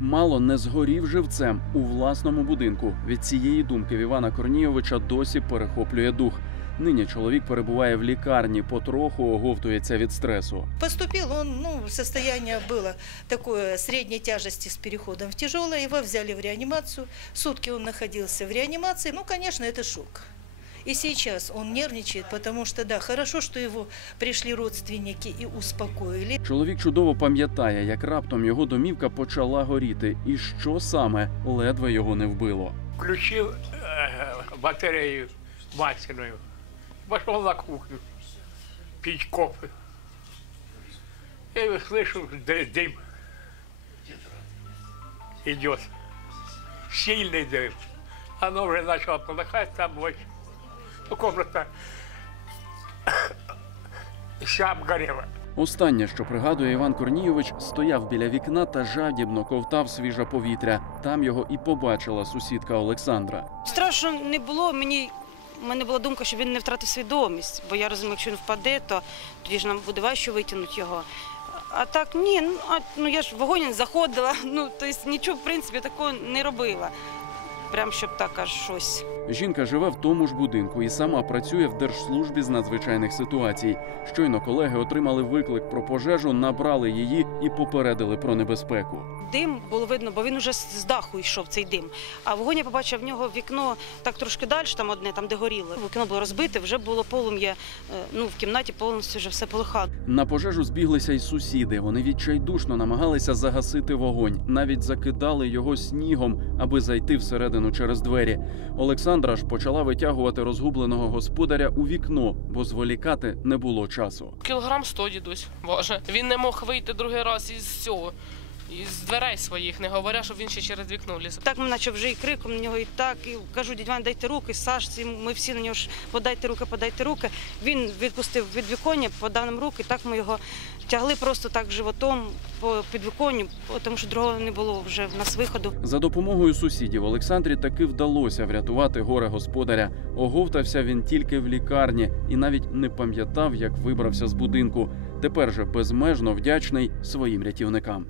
Мало не згорів живцем у власному будинку. Від цієї думки в Івана Корнійовича досі перехоплює дух. Нині чоловік перебуває в лікарні, потроху оговтується від стресу. Поступил он, ну, состояние было такое средней тяжести с переходом в тяжелое. Его взяли в реанимацию. Сутки он находился в реанимации. Ну, конечно, это шок. И сейчас он нервничает, потому что, да, хорошо, что его пришли родственники и успокоили. Чоловік чудово пам'ятає, як раптом його домівка почала горіти, і що саме ледве його не вбило. включил э, батарею масляную, пошел на кухню пить кофе. И слышу, д- дым идет. Сильный дым. Оно уже начало полыхать там вот. Комната вся обгорела. Останнє, що пригадує Іван Корнійович, стояв біля вікна та жадібно ковтав свіже повітря. Там його і побачила сусідка Олександра. Страшно не було. Мені в мене була думка, що він не втратив свідомість, бо я розумію, якщо він впаде, то тоді ж нам буде важче витягнути його. А так ні, ну а ну я ж в вогонь заходила. Ну тобто нічого в принципі такого не робила. Прям щоб так аж щось. Жінка живе в тому ж будинку і сама працює в держслужбі з надзвичайних ситуацій. Щойно колеги отримали виклик про пожежу, набрали її і попередили про небезпеку. Дим було видно, бо він уже з даху йшов цей дим. А вогонь я побачив в нього вікно так трошки далі, там одне, там де горіло. Вікно було розбите, вже було полум'я. е, Ну в кімнаті повністю вже все полихало. На пожежу збіглися й сусіди. Вони відчайдушно намагалися загасити вогонь, навіть закидали його снігом, аби зайти всередину через двері. Олександра ж почала витягувати розгубленого господаря у вікно, бо зволікати не було часу. Кілограм 100 дідусь важить. Він не мог вийти другий раз із цього, із дверей своїх, не говоря, що він ще через вікно ліз. Так ми наче вже і криком на нього, і так, і кажу, дядь Вань, дайте руки, Сашці, ми всі на нього ж подайте руки, подайте руки. Він відпустив від віконня, подав нам руки, так ми його тягли просто так животом по підвіконню, тому що другого не було вже в нас виходу. За допомогою сусідів Олександрі таки вдалося врятувати горе господаря. Оговтався він тільки в лікарні і навіть не пам'ятав, як вибрався з будинку. Тепер же безмежно вдячний своїм рятівникам.